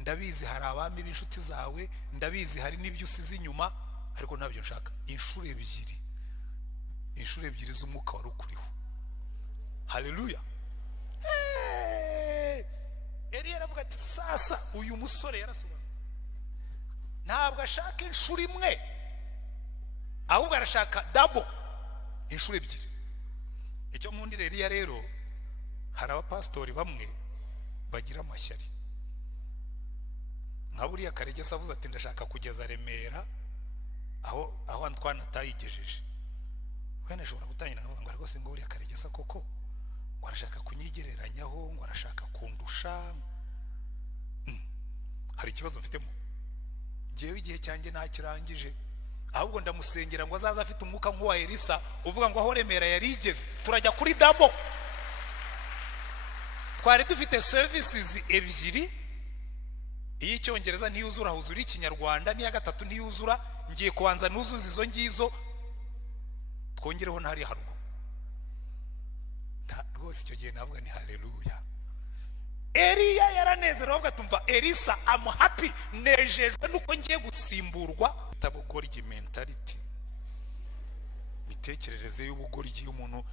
ndabizi hari abami b'inshuti zawe, ndabizi hari n'ibyo usize inyuma, ariko ntabyo nshaka. Inshuro ebyiri z'umwuka wari ukuriho. Haleluya. Eliya aravuga ati sasa uyu musore yarasobanura, ntabwo ashaka inshuro imwe, ahubwo arashaka double, inshuro ebyiri. Icyo nkundira Eliya rero, hari abapastori bamwe bagira amashyari. nka buriya Karegesa avuze ati ndashaka kugeza Remera aho Antwana atayigejeje. Wenda ashobora gutangira ngo rwose ngo buriya Karegesa koko ngo arashaka kunyigereranyaho, ngo arashaka kundusha. Hari ikibazo mfitemo. Jewe igihe cyanjye ntakirangije, ahubwo ndamusengera ngo azaza afite umwuka nk'uwa Elisa uvuga ngo aho Remera yarigeze turajya kuri double. Twari dufite services ebyiri, iy'icyongereza ntiyuzura, huzura ikinyarwanda, n'iya gatatu ntiyuzura. Ngiye kubanza nuzuza izo ngizo, twongereho ntari haruguru. Rwose icyo gihe navuga ni haleluya. Eliya yaranezerewe avuga tumva Elisa I'm happy, nejejwe nuko ngiye gusimburwa. Tabugoryi mentality, bitekerereze y'ubugoryi y'umuntu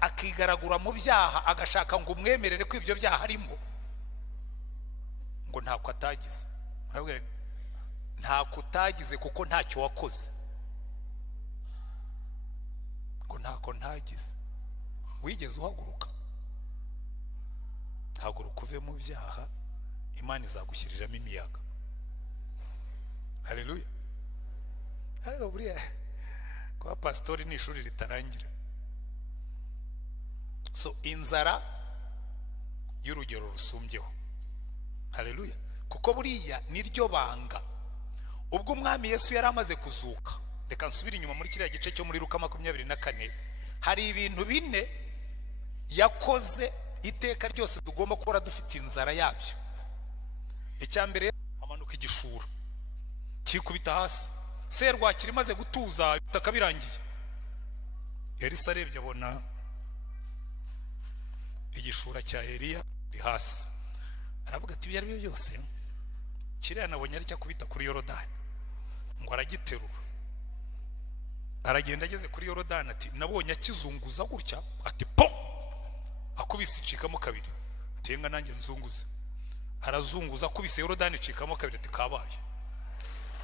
akigaragura mu byaha agashaka ngo umwemerere ko ibyo byaha harimo, ngo ntako atagize. Ntako utagize kuko ntacyo wakoze, ngo ntako ntagize. Wigeze uhaguruka, haguruka uve mu byaha, Imana izagushyiriramo imiyaga. Haleluya. Ariko buriya kwa pastori ni ishuri ritarangira. So inzara y'urugero rusumbyeho. Haleluya. Kuko buriya niryo banga. Ubwo umwami Yesu yari amaze kuzuka, reka nsubira inyuma muri kiriya gice cyo muri Luka 24, hari ibintu bine yakoze iteka ryose tugomba kubora dufite inzara yabyo. Icyambere, amanuka igishura kikubita hasi, serwakira imaze gutuza bitaka birangiye. Elisa arebye abona igishura cya Eliya ri hasi, aravuga ati byari byo byose kiriya nabonye ari cyakubita kuri Yorodani, ngo aragiterura. Aragenda ageze kuri Yorodani ati nabonye akizunguza gutya, ati po akubise icikamo kabiri, ati nga nanjye nzunguze. Arazunguza akubise Yorodani icikamo kabiri, ati kabaye.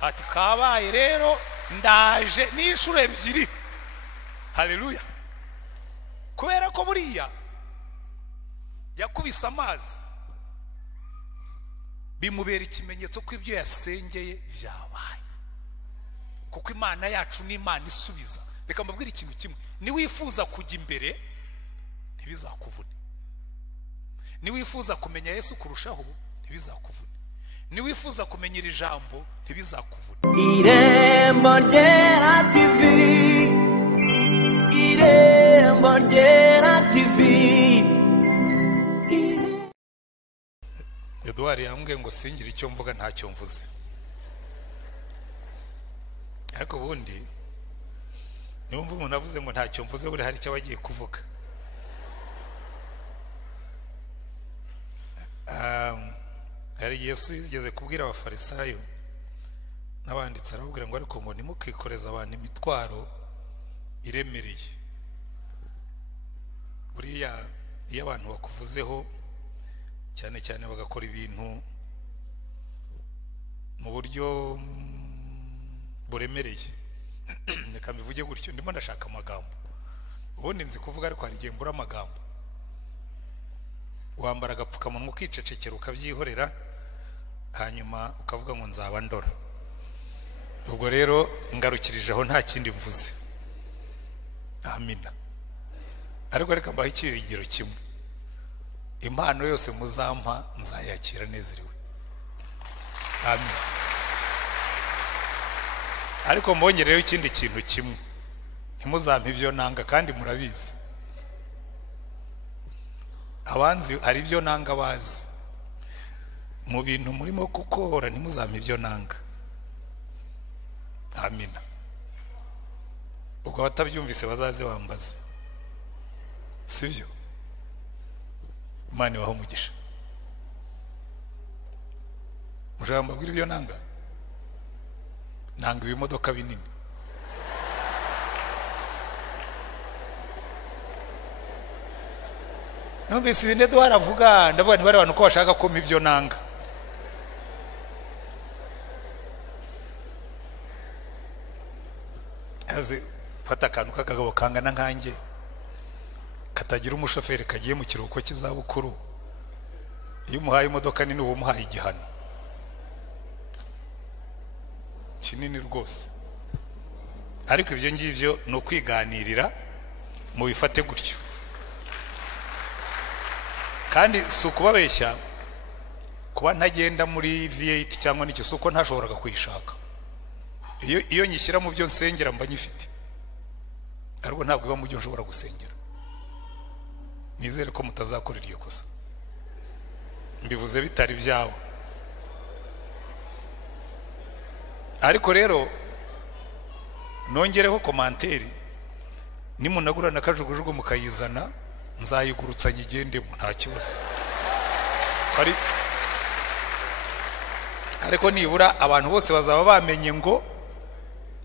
Ati kabaye rero ndaje n'inshuro ebyiri. Haleluya. Kubera ko buriya yakubise amazi bimubera ikimenyetso ko ibyo yasengeye byabaye, kuko Imana yacu ni Imana isubiza. Reka mbabwire ikintu kimwe, ni wifuza kujya imbere ntibizakuvune, ni wifuza kumenya Yesu kurushaho ntibizakuvune, ni wifuza kumenya iri jambo ntibizakuvune. Irembo ryera TV, Irembo ryera TV. Edouard yambwiye ngo singire icyo mvuga ntacyo mvuze, ariko ubundi niyo mvuga umuntu avuze ngo ntacyo mvuze buri hari icyo wagiye kuvuga. Hari Yesu yigeze kubwira abafarisayo n'abanditsi, arababwira ngo ariko ngo nimukikoreza abantu imitwaro iremereye. Buriya iyo abantu bakuvuzeho cyane cyane bagakora ibintu mu buryo buremereye, reka mbivuge gutyo, ndimo ndashaka amagambo, ubundi nzi kuvuga ariko hari igihe mbura amagambo. Wambara agapfukamunwa ukicecekera ukabyihorera, hanyuma ukavuga ngo nzaba ndora. Ubwo rero ngarukirije aho nta kindi mvuze. Amina. Ariko reka mbahe ikirigiro kimwe, impano yose muzampa nzayakira nezerewe. Amen. Ariko mbongereyo ikindi kintu kimwe, ntimuzampe ibyo nanga, kandi murabizi abanzi hari ibyo nanga bazi. Mu bintu murimo gukora ntimuzampe ibyo nanga. Amina. Ubwo batabyumvise bazaze bambaze, sibyo? Imana ibahe umugisha. mushaka mbabwira ibyo nanga ibimodoka binini. Numvise ibindi Edouard avuga, ndavuga ntibari abantu ko bashaka ko ibyo nanga. Aze fata akantu k'akagabo kangana nkanjye katagira umushoferi kagiye mu kiruhuko cy'izabukuru, iyo umuhaye imodoka nini uba umuhaye igihano kinini rwose. Ariko ibyo ngibyo ni ukwiganirira, mu bifate gutyo. Kandi si ukubabeshya kuba ntagenda muri V8 cyangwa n'icyo, si uko ntashoboraga kuyishaka. Iyo nyishyira mu byo nsengera mba nyifite, ariko ntabwo iba mu byo nshobora gusengera. Nizere ko mutazakorera iyo kosa, mbivuze bitari byawe. Ariko rero nongereho komanteri, nimunagura na kajugujugu mukayizana nzayigurutsa nyigendemo nta kibazo. Ariko nibura abantu bose bazaba bamenye ngo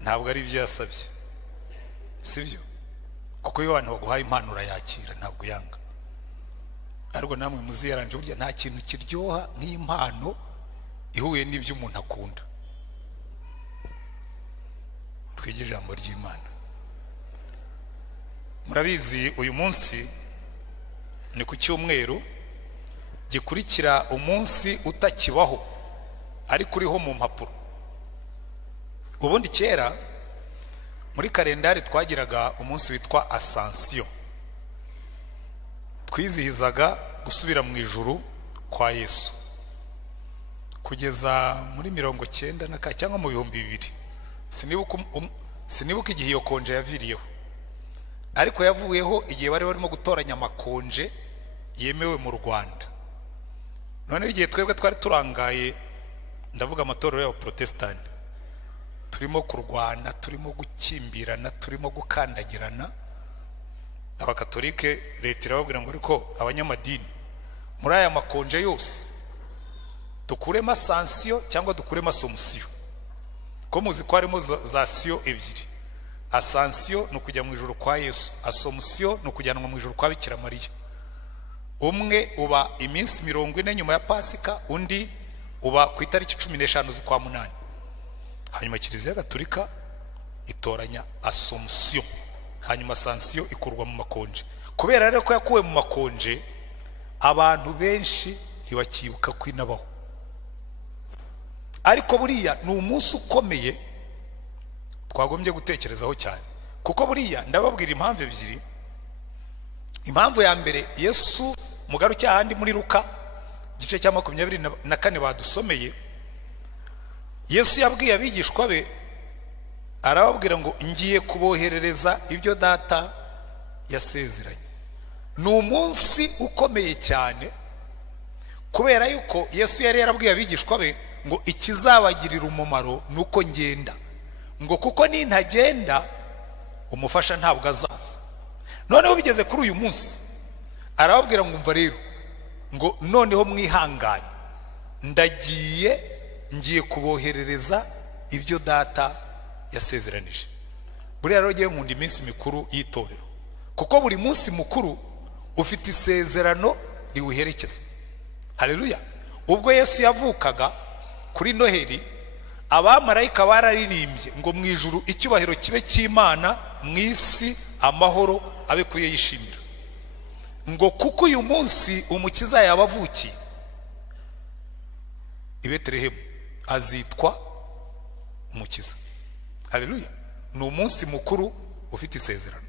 ntabwo ari ibyo yasabye, sibyo? Kuko iyo abantu baguhaye impano urayakira, ntabwo yanga. Ariko namwe muziyaranje, burya nta kintu kiryoha nk'impano ihuye n'ibyo umuntu akunda. Twige ijambo ry'Imana. Murabizi uyu munsi ni ku cyumweru gikurikira umunsi utakibaho ariko uriho mu mpapuro. Ubundi kera muri kalendari twagiraga umunsi witwa Ascension, twizihizaga gusubira mu ijuru kwa Yesu kugeza muri 1990 cyangwa mu 2000. Sinibuka igihe iyo konje yaviriyeho, ariko yavuyeho igihe bari barimo gutoranya amakonje yemewe mu Rwanda. None igihe twebwe twari turangaye, ndavuga amatorero y'Abaprotestani, turimo kurwana, turimo gukimbirana, turimo gukandagirana, Abakatolike leta irababwira ngo ariko abanyamadini muri aya makonje yose dukuremo Ascension cyangwa dukuremo Assomption. Ko muzi ko harimo za sio ebyiri. Ascension ni ukujya mu ijuru kwa Yesu, Assomption ni ukujyanwa mu ijuru kwa Bikira Mariya. Umwe uba iminsi 40 nyuma ya Pasika, undi uba ku itariki 15 z'ukwa munani. Hanyuma Kiliziya Gatolika itoranya Assomption, hanyuma Ascension ikurwa mu makonje. Kubera rero ko yakuwe mu makonje, abantu benshi ntibakibuka kwinabaho. Ariko buriya ni umunsi ukomeye twagombye gutekerezaho cyane, kuko buriya ndababwira impamvu ebyiri. Impamvu ya mbere, Yesu mugaruke ahandi muri Luka gice cya 24 badusomeye, Yesu yabwiye abigishwa be, arababwira ngo ngiye kuboherereza ibyo data yasezeranye. Ni umunsi ukomeye cyane, kubera yuko Yesu yari yarabwiye abigishwa be ngo ikizabagirira umumaro nuko ngenda, ngo kuko nintagenda umufasha ntabwo azaza. Noneho bigeze kuri uyu munsi arababwira ngo umva rero, ngo noneho mwihangane, ngiye kuboherereza ibyo data yasezeranije. Buriya rero ngiye nkunda iminsi mikuru y'itorero, kuko buri munsi mukuru ufite isezerano riwuherekeza. Haleluya. Ubwo Yesu yavukaga kuri Noheli, abamarayika bararirimbye ngo mu ijuru icyubahiro kibe cy'Imana, mu isi amahoro abe kuye yishimira. Ngo kuko uyu munsi umukiza yabavukiye i Betelehemu, azitwa umukiza. Haleluya. Ni umunsi mukuru ufite isezerano.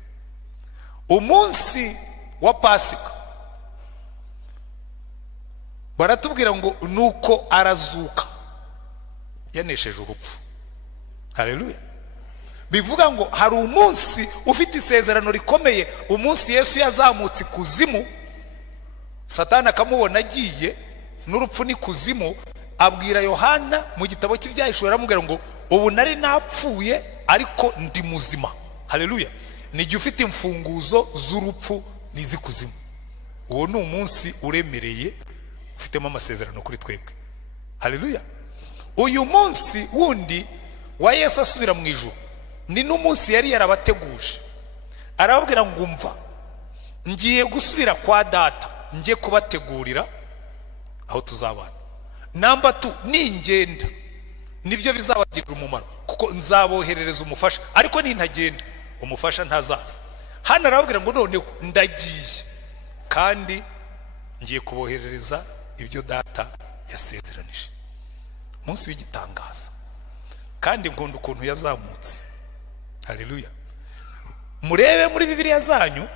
Umunsi wa Pasika baratubwira ngo nuko arazuka yanesheje urupfu. Haleluya. Bivuga ngo hari umunsi ufite isezerano rikomeye, umunsi Yesu yazamutse kuzimu, Satani akamubona agiye n'urupfu ni kuzimu, abwira Yohana mu gitabo cy'Ibyahishuwe aramubwira ngo ubu nari napfuye ariko ndi muzima. Haleluya. Ni ufite imfunguzo z'urupfu n'izikuzimu. Uwo ni umunsi uremereye ufitemo amasezerano kuri twebwe. Haleluya. uyu munsi wundi wa Yesu asubira mu ijuru ni n'umunsi yari yarabateguje, arababwira ngo umva ngiye gusubira kwa data, ngiye kubategurira aho tuzabana. Namba 2, ningenda nibyo bizabagirira umumaro, kuko nzaboherereza umufasha, ariko nintagenda umufasha ntazaza. Hano arababwira ngo noneho ndagiye kandi ngiye kuboherereza ibyo data yasezeranije. Munsi w'igitangaza kandi nkunda ukuntu yazamutse. Haleluya. Murebe muri Bibiliya zanyu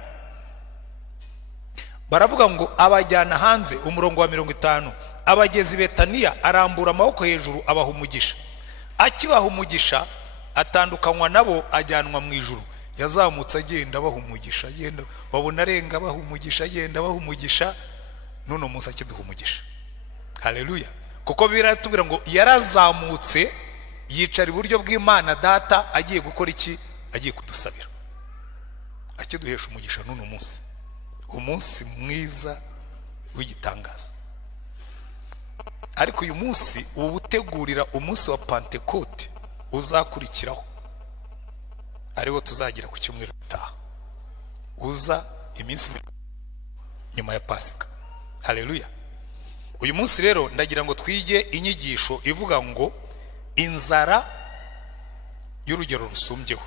baravuga ngo abajyana hanze, umurongo wa 50, abagezi Betaniya arambura amaboko hejuru abaha umugisha. Akibaha umugisha atandukanywa nabo ajyanwa mu ijuru. Yazamutse agenda abaha umugisha, agenda babona arenga abaha umugisha, agenda abaha umugisha, none umunsi akiduha umugisha. Haleluya. Kuko biratubwira ngo yarazamutse yicara iburyo bw'Imana data, agiye gukora iki? Agiye kudusabira, akiduhesha umugisha none umunsi, umunsi mwiza w'igitangaza. Ariko uyu munsi ubutegurira umunsi wa Pentecote uzakurikiraho, ariwo tuzagira ku cyumweru gitaha, uza iminsi nyuma ya Pasika. Haleluya. Uyu munsi rero ndagira ngo twige inyigisho ivuga ngo inzara y'urugero rusumbyeho.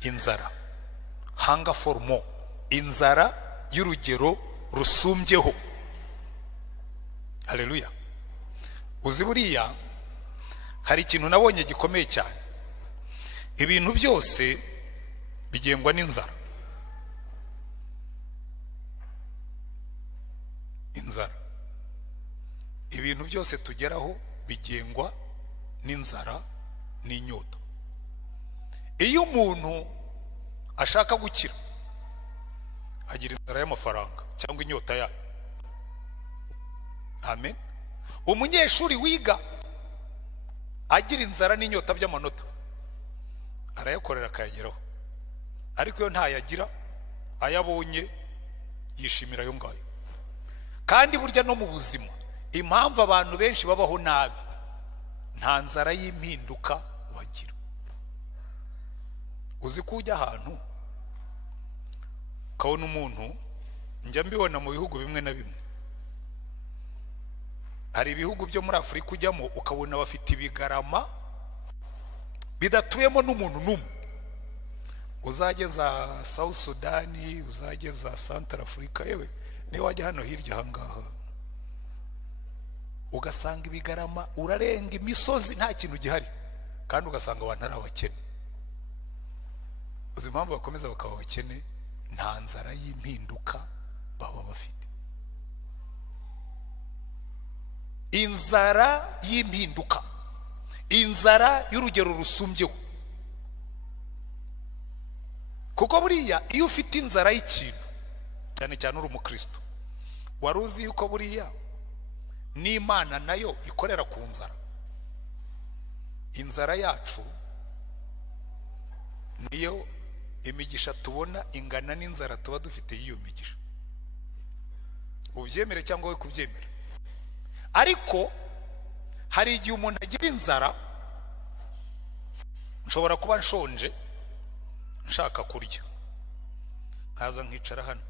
Inzara, hunger for more. Inzara y'urugero rusumbyeho. Haleluya. Uzi buriya hari ikintu nabonye gikomeye cyane. Ibintu byose bigengwa n'inzara. Inzara. Ibintu byose tugeraho bigengwa n'inzara n'inyota. Iyo umuntu ashaka gukira agira inzara y'amafaranga cyangwa inyota yayo. Amen. Umunyeshuri wiga agira inzara n'inyota by'amanota, arayakorera akayageraho. Ariko iyo ntayagira, ayabonye yishimira ayo ngayo. Kandi burya no mu buzima impamvu abantu benshi babaho nabi, nta nzara y'impinduka bagira. Uzi ko ujya ahantu ukabona umuntu, njya mbibona mu bihugu bimwe na bimwe, hari ibihugu byo muri Afurika ujyamo ukabona bafite ibigarama bidatuyemo n'umuntu n'umwe. Uzageza South Sudan, uzageza Central Africa, yewe ni wajya hano hirya hangaha ugasanga ibigarama, urarenga imisozi nta kintu gihari, kandi ugasanga abantu ari abakene. Uzi impamvu bakomeza bakaba abakene? Nta nzara y'impinduka baba bafite. Inzara y'impinduka, inzara y'urugero rusumbyeho. Kuko buriya iyo ufite inzara y'ikintu, cyane cyane uri umukristo, wari uzi yuko buriya n'Imana nayo ikorera ku nzara. Inzara yacu niyo imigisha tubona ingana n'inzara tuba dufite y'iyo migisha. Ubyemere cyangwa we kubyemera. Ariko hari igihe umuntu agira inzara, nshobora kuba nshonje nshaka kurya, nkaza nkicara hano,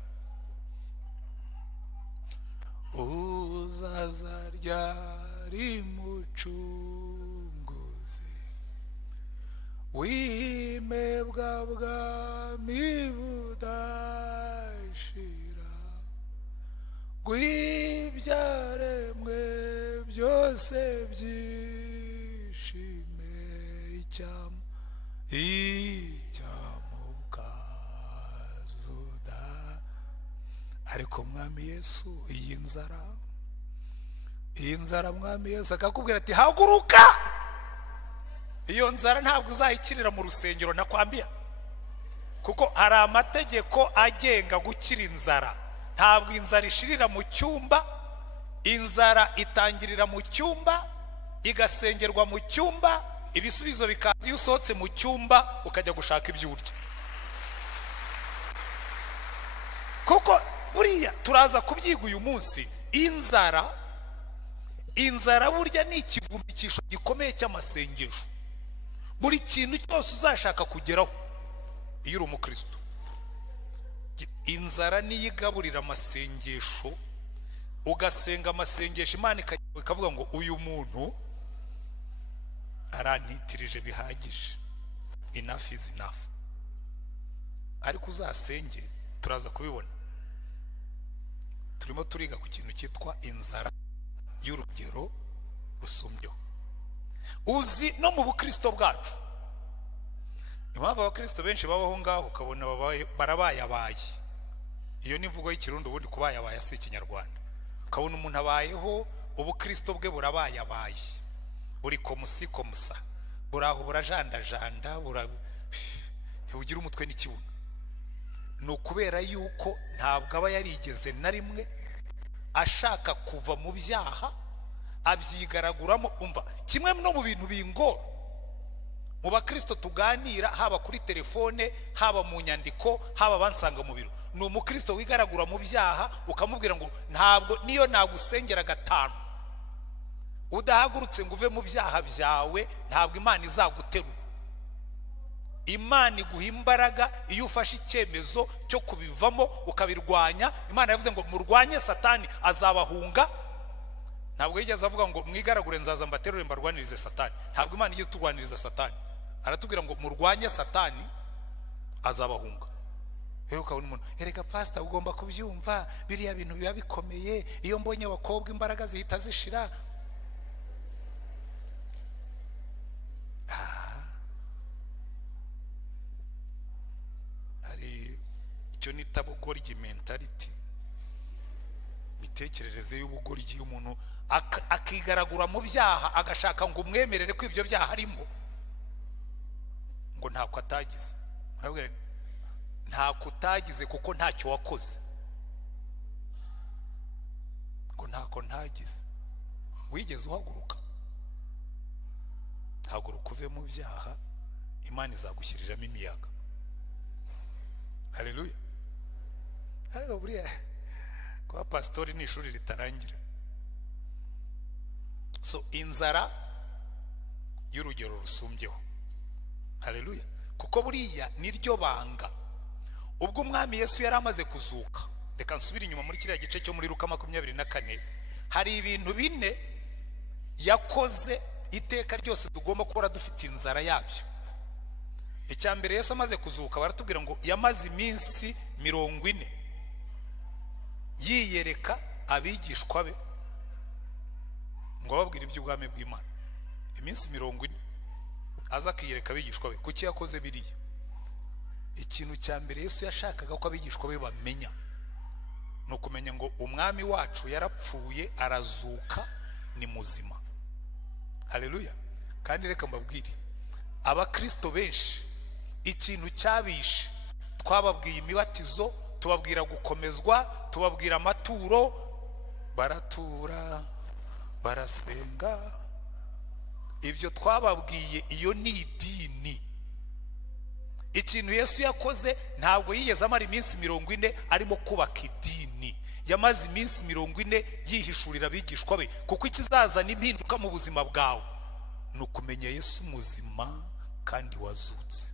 uzaza ryari mucunguzi wimebwa bwami budashira, rw'ibyaremwe byose byishime icyamukazuda. Ariko mwami Yesu, iyi nzara mwami Yesu akakubwira ati haguruka. Iyo nzara ntabwo uzayikirira mu rusengero nakwambia, kuko hari amategeko agenga gukira inzara. Ntabwo inzara ishirira mu cyumba, inzara itangirira mu cyumba, igasengerwa mu cyumba, ibisubizo bikaza iyo usohotse mu cyumba ukajya gushaka ibyo urya. Kuko buriya turaza kubyiga uyu munsi, inzara inzara burya ni ikivumbikisho gikomeye cy'amasengesho. Buri kintu cyose uzashaka kugeraho iyo uri umukristo, inzara niyo igaburira amasengesho. Ugasenga amasengesho, Imana ikavuga ngo uyu muntu arantitirije bihagije, enough is enough. Ariko uzasenge, turaza kubibona. Turimo turiga ku kintu cyitwa inzara y'urugero rusumbyeho. Uzi no mu bukristo bwacu impamvu abakristo benshi babaho ngaho ukabona barabayabaye. Iyo ni imvugo y'ikirundi, ubundi kubayabaye si ikinyarwanda. Ukabona umuntu abayeho ubukristo bwe burabayabaye, buri komusi komusa, buraho burajandajanda, bugira umutwe n'ikibuno. Ni ukubera yuko ntabwo aba yarigeze na rimwe ashaka kuva mu byaha abyigaraguramo. Umva, kimwe no mu bintu bingora mu bakristo tuganira, haba kuri telefone, haba mu nyandiko, haba bansanga mu biro, ni umukristo wigaragura mu byaha ukamubwira ngo ntabwo niyo nagusengera gatanu udahagurutse ngo uve mu byaha byawe, ntabwo Imana izaguterura. Imana iguha imbaraga iyo ufashe icyemezo cyo kubivamo ukabirwanya. Imana yavuze ngo murwanye Satani azabahunga. Ntabwo yigeze avuga ngo mwigaragure nzaza mbaterure mbarwanirize Satani. Ntabwo Imana igiye turwaniriza Satani, aratubwira ngo murwanye Satani azabahunga. Rero ukabona umuntu, erega pastor ugomba kubyumva, biriya bintu biba bikomeye, iyo mbonye abakobwa imbaraga zihita zishira. Hari icyo nita bugoryi mentality, mitekerereze y'ubugoryi. Umuntu akigaragura mu byaha agashaka ngo umwemerere ko ibyo byaha harimo, ngo ntako atagize. Ntako utagize kuko ntacyo wakoze, ngo ntako ntagize. Wigeze uhaguruka? Haguruka uve mu byaha, Imana izagushyiriramo imiyaga. Haleluya. Ariko buriya kuba pastori ni ishuri ritarangira. So inzara y'urugero rusumbyeho. Haleluya. Kuko buriya niryo banga. Ubwo umwami Yesu yari amaze kuzuka, reka nsubire inyuma muri kiriya gice cyo muri Luka 24, hari ibintu bine yakoze iteka ryose tugomba kuba dufite inzara yabyo. Icyambere, Yesu amaze kuzuka baratubwira ngo yamaze iminsi 40 yiyereka abigishwa be ngo babwire iby'ubwami bw'Imana. Iminsi 40 aza akiyereka abigishwa be. Kuki yakoze biriya? Ikintu cyambere Yesu yashakaga ko abigishwa be bamenya no kumenya ngo umwami wacu yarapfuye arazuka, ni muzima. Haleluya. Kandi reka mbabwire, abakristo benshi ikintu cyabishe, twababwiye imibatizo, tubabwira gukomezwa, tubabwira amaturo, baratura barasenga, ibyo twababwiye iyo ni idini. Ikintu Yesu yakoze ntabwo yigeze amara iminsi 40 arimo kubaka idini. Yamaze iminsi 40 yihishurira abigishwa be, kuko ikizazana impinduka mu buzima bwawe ni ukumenya Yesu muzima kandi wazutse.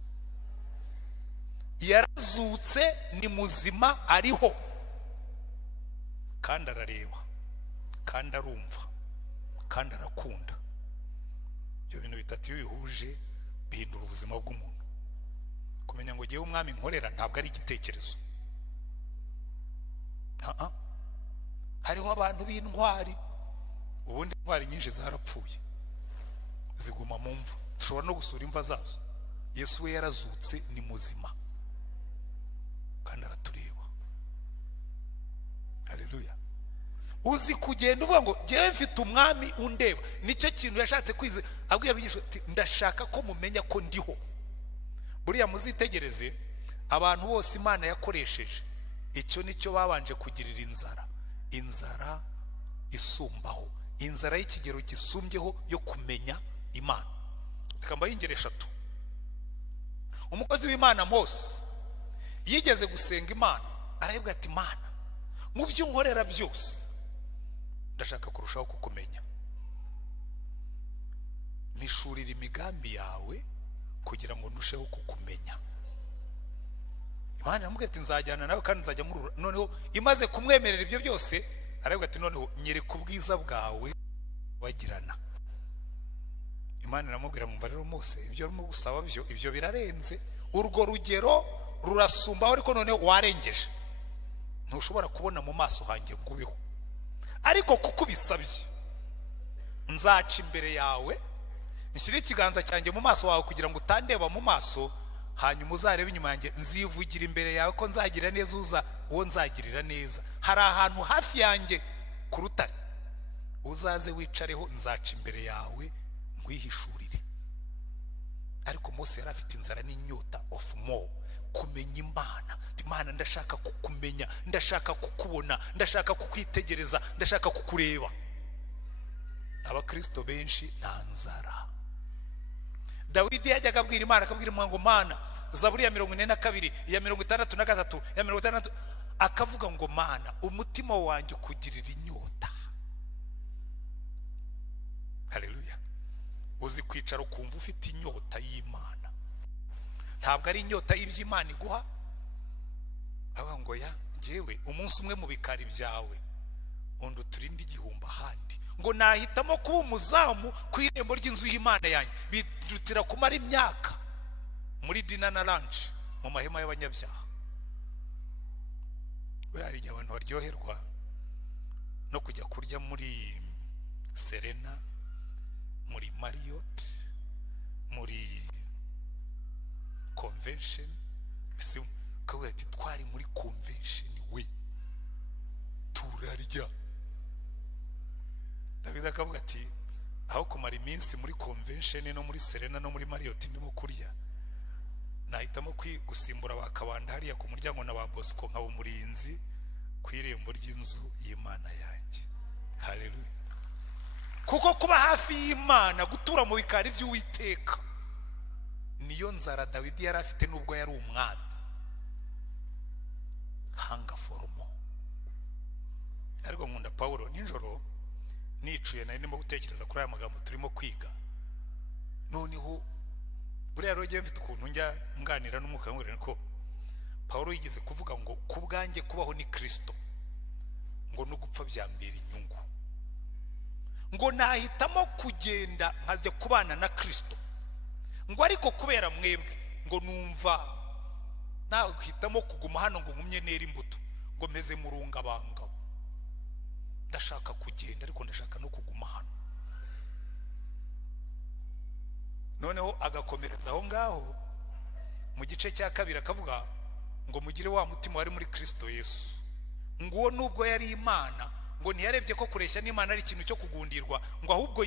Yarazutse, ni muzima, ariho kandi arareba kandi arumva kandi arakunda. Ibyo bintu bitatu iyo bihuje bihindura ubuzima bw'umuntu. Kumenya ngo ngewe umwami nkorera ntabwo ari igitekerezo. Hariho abantu b'intwari, ubundi intwari nyinshi zarapfuye ziguma mu mva, dushobora no gusura imva zazo. Yesu we yarazutse, ni muzima kandi aratureba. Haleluya. Uzi kugenda uvuga ngo ngewe mfite umwami undeba, nicyo kintu yashatse kwize. Abwiye abigishwa ati ndashaka ko mumenya ko ndiho. Buriya muzitegereze abantu bose Imana yakoresheje, icyo nicyo babanje kugirira inzara. Inzara isumbaho, inzara y'ikigero gisumbyeho yo kumenya Imana. Reka mbaye ingero 3. Umukozi w'Imana Mose yigeze gusenga Imana, arabwira ati Imana, mu byo nkorera byose ndashaka kurushaho kukumenya. mishurira imigambi yawe kugira ngo ndusheho kukumenya. Imana iramubwira ati nzajyana nawe kandi nzajya nkurura. Noneho imaze kumwemerera ibyo byose aravuga ati noneho nyereka ubwiza bwawe wagirana. Imana iramubwira ngo rero Mose ibyo urimo gusaba byo ibyo birarenze, urwo rugero rurasumbaho, ariko noneho warengeje, ntushobora kubona mu maso hanjye ngo ubeho, ariko kuko ubisabye nzaca imbere yawe nshyire ikiganza cyanjye mu maso wawe kugira ngo utandeba mu maso, hanyuma uzarebe inyuma yanjye, nzivugira imbere yawe ko nzagira neza uwo nzagirira neza. Hari ahantu hafi yanjye ku rutare, uzaze wicareho, nzaca imbere yawe ngwihishurire. Ariko Mose yari afite inzara n'inyota of more, kumenya Imana. Imana ndashaka kukumenya, ndashaka kukubona, ndashaka kukwitegereza, ndashaka kukureba. Abakristo benshi nta nzara. Dawidi yajyaga abwira Imana, akabwira ngo Mana, Zaburi ya 42, ya 63, ya 60, akavuga ngo Mana, umutima wanjye ukugirira inyota. Haleluya. Uzi kwicara ukumva ufite inyota y'Imana, ntabwo ari inyota y'iby'Imana iguha. Aba ngo ya jewe umunsi umwe mu bikari byawe undi uturinde igihumbi ahandi, ngo nahitamo kuba umuzamu ku irembo ry'inzu y'Imana yanjye, bidutira kumara imyaka muri dina na lunch mu mahema y'abanyabyaha. Buriya igihe abantu baryoherwa no kujya kurya muri Serena, muri Marriott, muri convention, bisi kawe ati twari muri convention we turarya. David akavuga ati aho kumara iminsi muri convention no muri Serena no muri Marriott ndimo kurya, nahitamo gusimbura bakabanda hariya ku muryango na ba Bosco nkabo murinzi ku irembo ry'inzu y'Imana yanjye. Haleluya. Kuko kuba hafi y'Imana, gutura mu bikari by'Uwiteka, niyo nzara Dawidi yari afite nubwo yari umwami. Hanga foromo. Ariko nkunda Paulo, nijoro nicuye nari ndimo gutekereza kuri aya magambo turimo kwiga. Noneho buriya rero mfite ukuntu njya nganira n'umwuka ngorane ko Paulo yigeze kuvuga ngo kubwanjye kubaho ni Kristo, ngo no gupfa byambera inyungu, ngo nahitamo kugenda nkajya kubana na Kristo, ngo ariko kubera mwebwe ngo numva nahitamo kuguma hano ngo ngumye nera imbuto, ngo meze murunga banga, ndashaka kugenda ariko ndashaka no kuguma hano. Noneho agakomereza aho ngaho mu gice cya kabiri akavuga ngo mugire wa mutima wari muri Kristo Yesu, ngo nubwo yari Imana, ngo ntiyarebye ko kureshya n'Imana ari ikintu cyo kugundirwa, ngo ahubwo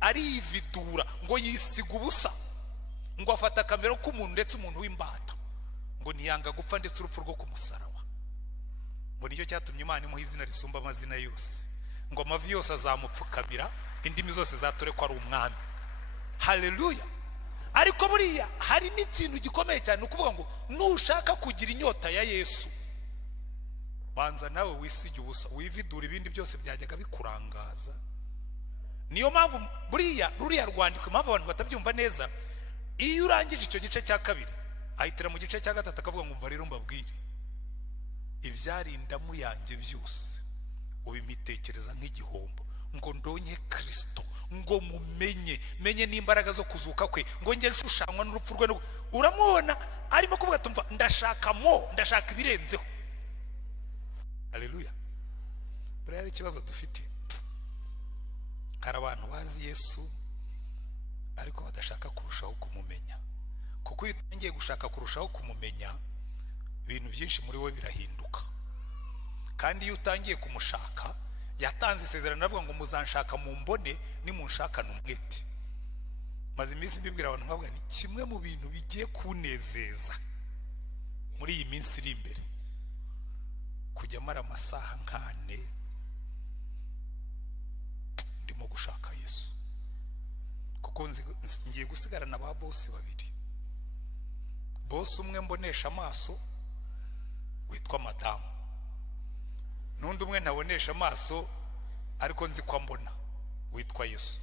arividura, ngo yisiga ubusa, ngo afata kamero k'umuntu ndetse umuntu w'imbata, ngo ntiyanga gupfa ndetse urupfu rwo kumusaraba. Ngo nicyo cyatumye Imana imuha izina risumba amazina yose, ngo amavi yose azamupfukamira, indimi zose zatore ko ari umwami. Haleluya. Ariko buriya hari n'ikintu gikomeye cyane, ukuvuga ngo nushaka kugira inyota ya Yesu, banza nawe wisige ubusa, wividura ibindi byose byajyaga bikurangaza. Niyo mpamvu buriya ruriya rwandiko, impamvu abantu batabyumva neza, iyo urangije icyo gice cya kabiri ahitira mu gice cya gatatu akavuga ngo mva rero mbabwire ibyarindamu yanjye byose ubimitekereza nk'igihombo, ngo ndonye Kristo, ngo menye n'imbaraga zo kuzuka kwe, ngo nge nshushanywa n'urupfu rwe. Uramubona arimo kuvuga tumva ndashaka ibirenzeho. Haleluya. Buriya ari ikibazo dufite, hari abantu bazi Yesu ariko badashaka kurushaho kumumenya, kuko iyo utangiye gushaka kurushaho kumumenya ibintu byinshi muri we birahinduka. Kandi iyo utangiye kumushaka, yatanze isezerano avuga ngo muzanshaka mu mbone nimunshakana umwete. Maze iminsi mbibwira abantu nkavuga ni kimwe mu bintu bigiye kunezeza muri iyi minsi iri imbere, kujya mara amasaha nkane ndimo gushaka Yesu, kuko ngiye gusigarana ba bosi babiri. Bosi umwe mbonesha amaso witwa madamu, n'undi umwe ntabonesha amaso ariko nzi ko mbona witwa Yesu.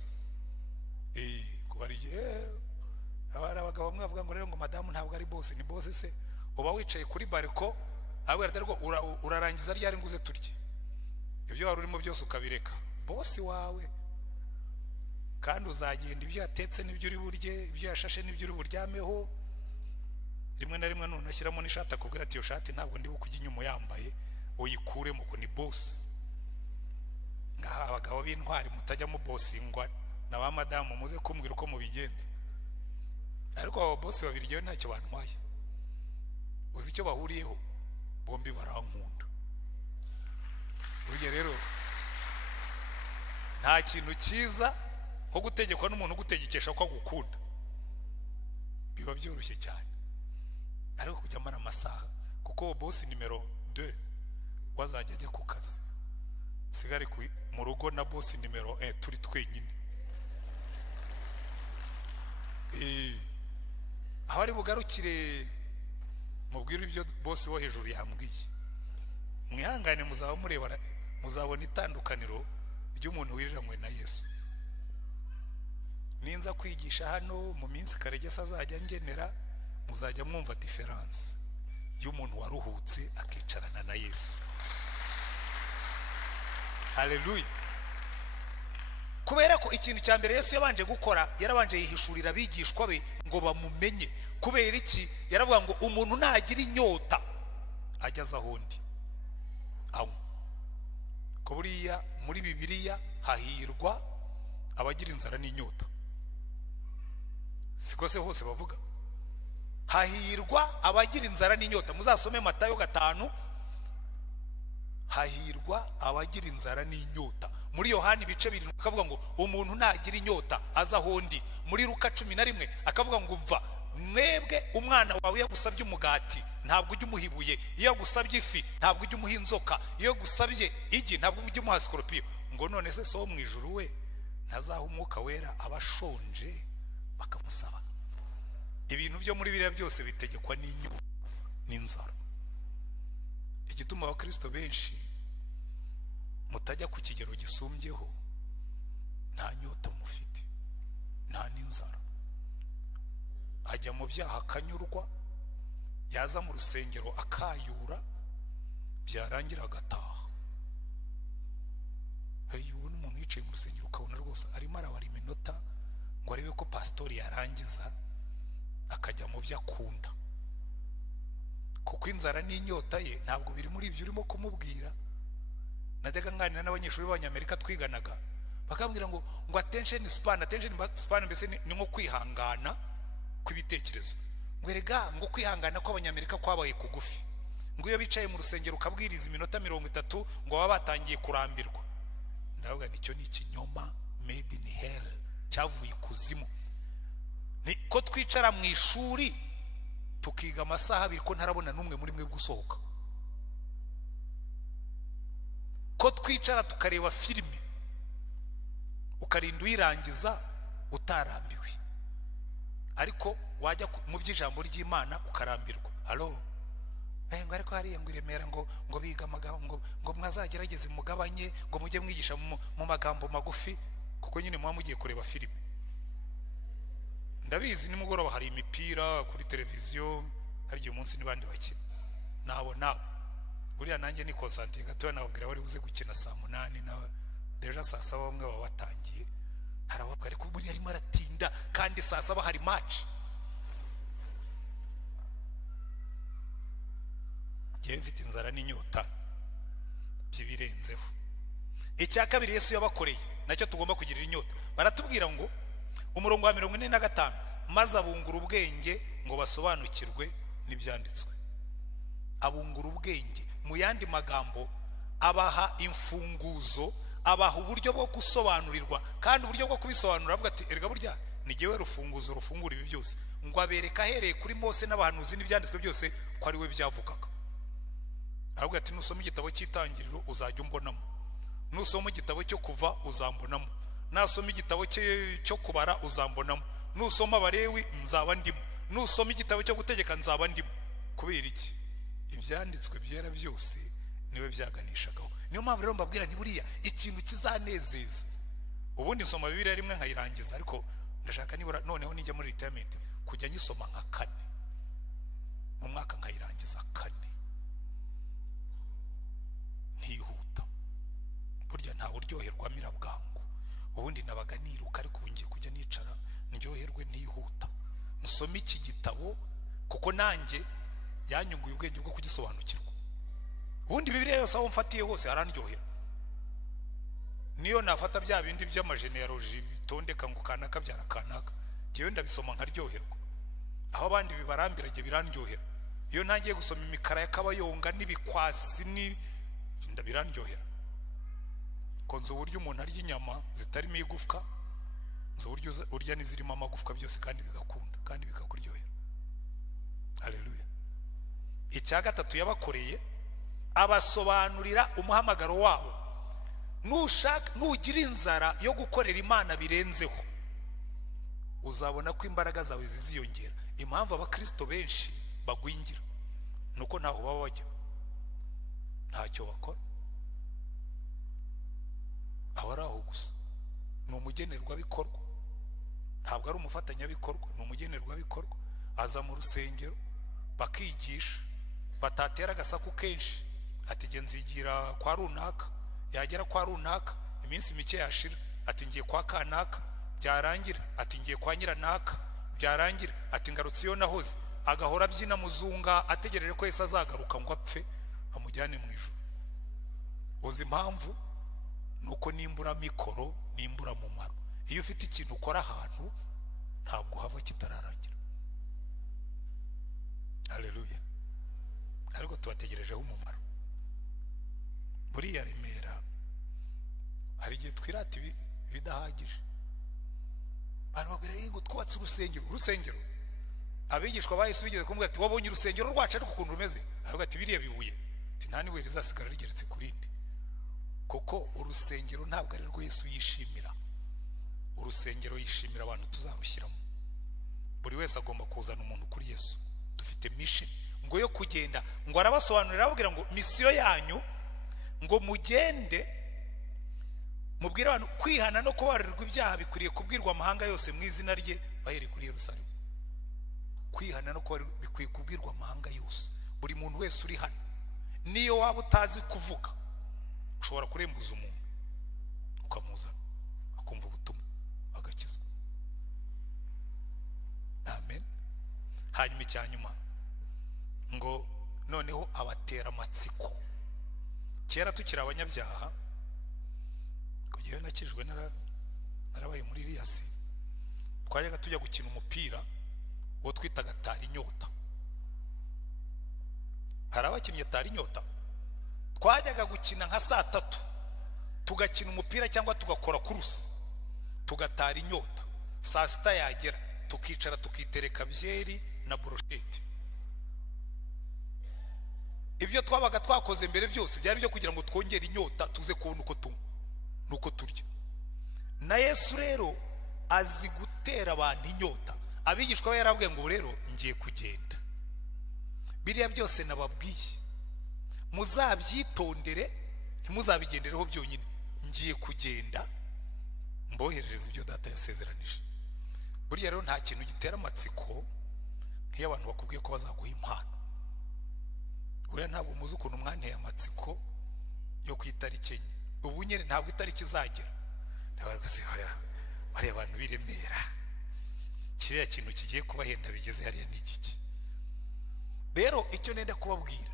abari abagabo bamwe bavuga ngo rero ngo madamu ntabwo ari boss. Ni boss se uba wicaye kuri bariko aho ariko urarangiza ryari nguze turye ibyo wari urimo byose ukabireka boss wawe, kandi uzagenda ibyo yatetse n'ibyo uri burye, ibyo yashashe n'ibyo uri buryameho. Rimwe na rimwe none ashyiramo n'ishati akubwira ati iyo shati ntabwo ndi bukujya inyuma yambaye uyikuremo ko ni boss. Ngaha abagabo b'intwari mutajya mu bossingwa na ba madamu muze kumbwira uko mubigenza. Ariko abo boss babiri ryo ntacyo bantwaye, uzi icyo bahuriyeho, bombi barankunda. Burya rero nta kintu cyiza nko gutegekwa n'umuntu gutegekesha ko agukunda, biba byoroshye cyane. Ariko kujya mara amasaha kuko boss nimero 2 wazajya ajya ku kazi, sigari mu rugo na boss nimero 1 turi twenyine. Aho ari bugarukire mubwira ibyo boss wo hejuru yambwiye, mwihangane muzaba mureba, muzabona itandukaniro ry'umuntu wiriranywe na Yesu. Ninza kwigisha hano mu minsi Karegesa azajya ngenera, muzajya mwumva difference y'umuntu waruhutse akicarana na Yesu. Haleluya. Kubera ko ikintu cya mbere Yesu yabanje gukora, yarabanje yihishurira abigishwa be ngo bamumenye. Kubera iki? Yaravuga ngo umuntu nagira inyota ajyaza ahondi aho. Ko buriya muri Bibiliya hahirwa abagira inzara n'inyota, siko se hose bavuga hahirwa abagira inzara n'inyota. Muzasome Matayo 5, hahirwa abagira inzara n'inyota. Muri Yohani ibice 7 akavuga ngo umuntu nagira inyota aza ahondi. Muri Luka 11 akavuga ngo umva, mwebwe umwana wawe yagusabye umugati ntabwo ujye umuhibuye, iyo gusabye ifi ntabwo ujye umuha inzoka, iyo gusabye igi ntabwo ujye umuha scorpion. Ngo none se so mu ijuru we ntazaha umwuka wera abashonje bakamusaba? Ibintu byo muri biriya byose bitegekwa n'inyota n'inzara. Igituma abakristo benshi mutajya ku kigero gisumbyeho, nta nyota mufite, nta n'inzara. Ajya mu byaha akanyurwa, yaza mu rusengero akayura, byarangira agataha. Hari ubona umuntu yicaye mu rusengero ukabona rwose arimo arabara iminota ngo arebe ko pastori yarangiza, akajya mu byo akunda, kuko inzara n'inyota ye ntabwo biri muri ibyo urimo kumubwira. Najyaga nganira n'abanyeshuri b'Abanyamerika twiganaga, bakambwira ngo attention span mbese ni nko kwihangana kw'ibitekerezo. Ngo erega ngo kwihangana kw'Abanyamerika kwabaye kugufi, ngo iyo bicaye mu rusengero ukabwiriza iminota 30 ngo baba batangiye kurambirwa. Ndavuga nicyo ni ikinyoma made in hell, cyavuye kuzimu. Ni ko twicara mu ishuri tukiga amasaha 2 ko ntarabona n'umwe muri mwe gusohoka, ko twicara tukareba filime ukarinda uyirangiza utarambiwe, ariko wajya mu by'ijambo ry'Imana ukarambirwa. Halo ngo ariko hari ngo iremera ngo biga amagambo ngo mwazagerageze mugabanye ngo mujye mwigisha mu magambo magufi, kuko nyine mwa mugiye kureba filime. Ndabizi nimugoroba hari imipira kuri televiziyo, hari uyu munsi nibandi bakina nabo buriya nanjye ni concentrate gato, nababwira bari buze gukina saa 8 na deja saa 7 bamwe baba batangiye. Harababwa ariko buriya arimo aratinda kandi saa 7 hari match. Yewe mfite inzara n'inyota by'ibirenzeho. Icya kabiri Yesu yabakoreye nacyo tugomba kugirira inyota. Baratubwira ngo umurongo wa 45, maze abungura ubwenge ngo basobanukirwe n'ibyanditswe. Abungura ubwenge, mu yandi magambo abaha imfunguzo, abaha uburyo bwo gusobanurirwa, kandi uburyo bwo kubisobanura avuga ati erega burya ni jewe rufunguzo rufungura ibi byose. Ngo abereka ahereye kuri Mose n'abahanuzi n'ibyanditswe byose ko ari we byavugaga. Aravuga ati nusoma igitabo cy'Itangiriro uzajya umbonamo, nusoma igitabo cyo Kuva uzambonamo, nasoma igitabo cyo Kubara uzambonamo, nusoma Abalewi nzaba ndimo, nusoma igitabo cyo Gutegeka nzaba ndimo. Kubera iki? Ibyanditswe byera byose niwe byaganishagaho. Niyo mpamvu rero mbabwira ni buriya ikintu kizanezeza. Ubundi nsoma Bibiliya rimwe nkayirangiza, ariko ndashaka nibura noneho ninjya muri retirement kujya nyisoma nka 4 mu mwaka nkayirangiza 4 ntihuta burya nta uryoherwa mirabwangu ubundi nabaga niruka ariko bungiye kujya nicara ndyoherwe ntihuta nsoma iki gitabo kuko nanjye byanyunguye ubwenge bwo kugisobanukirwa ubundi Bibiliya yose aho mfatiye hose harandyohera niyo nafata bya bindi by'amagenealogy bitondeka ngo kanaka byara kanaka jewe ndabisoma nkaryoherwa aho abandi bibarambiraje birandyohera iyo ntangiye gusoma imikara y'akabayonga n'ibikwasi ni ndabirandyohera konzo uburyo umuntu arya inyama zitarimo igufwa nzo uburyo urya nizirimo amagufwa byose kandi bigakunda kandi bikakuryohera. Haleluya. Icya gatatu yabakoreye abasobanurira umuhamagaro wabo. Nushaka nugira inzara yo gukorera Imana birenzeho uzabona ko imbaraga zawe ziziyongera. Impamvu abakristo benshi bagwingira nuko ntaho baba bajya ntacyo bakora abaraho gusa ni umugenerwa bikorwa ntabwo ari umufatanya bikorwa ni umugenerwa bikorwa aza mu rusengero bakigisha batatera gasaku kenshi ati genzigira kwa runaka yagera kwa runaka iminsi mike yashira ati ngiye kwa kanaka byarangira ati ngiye kwa nyiranaka byarangira ati ngarutse yo nahoze agahora byina muzunga ategereje ko Yesu azagaruka ngo apfe amujyane mu ijuru. Uzi impamvu nuko nimbura mikoro nimbura mumaro iyo ufite ikintu ukora ahantu ntabwo hava kitararangira. Haleluya. Ariko tubategerejeho umumaro. Muri Yaremera hari igihe twirata bidahagije barababwira ngo twubatse urusengero abigishwa bahise bigeze kumubwira ati wabonye urusengero rwacu ariko ukuntu rumeze aravuga ati biriya bibuye ati nta niwe rizasigara rigeretse kurindi kuko urusengero ntabwo ari rwo Yesu yishimira. Urusengero yishimira abantu tuzarushyiramo. Buri wese agomba kuzana umuntu kuri Yesu. Dufite mission ngo yo kugenda ngo arabasobanurira ababwira ngo misiyo yanyu ngo mugende mubwire abantu kwihana no kubarirwa ibyaha bikwiriye kubwirwa amahanga yose mu izina rye baheri kuri Yerusalemu. Kwihana no kubarirwa bikwiye kubwirwa amahanga yose. Buri muntu wese uri hano niyo waba utazi kuvuga ushobora kurembuza umuntu ukamuzana akumva ubutumwa agakizwa. Amen. Hanyuma icyanyuma ngo noneho abatera amatsiko. Kera tukira abanyabyaha kugiye nakijwe narabaye muri Riyasi twayaga tujya gukina umupira wo twitaga tari inyota. Hari abakinnyi tari inyota twajyaga gukina nka saa 3 tugakina umupira cyangwa tugakora kurusi tugatara inyota saa 6 yagera tukicara tukitereka byeri na brochette. Ibyo twabaga twakoze mbere byose byari byo kugira ngo twongere inyota tuze kubona uko tunywa nuko turya. Na Yesu rero azi gutera abantu inyota. Abigishwa be yarabwiye ngo rero ngiye kugenda biriya byose nababwiye muzabyitondere ntimuzabigendereho byonyine ngiye kugenda mboherereza ibyo data yasezeranije. Buriya rero nta kintu gitera amatsiko nk'iyo abantu bakubwiye ko bazaguha impano. Buriya ntabwo muzi ukuntu mwanteye amatsiko yo ku itariki enye. Ubu nyine ntabwo itariki izagera ntabarwese bari abantu biremera kiriya kintu kigiye kubahenda bigeze hariya n'igiki. Rero icyo nenda kubabwira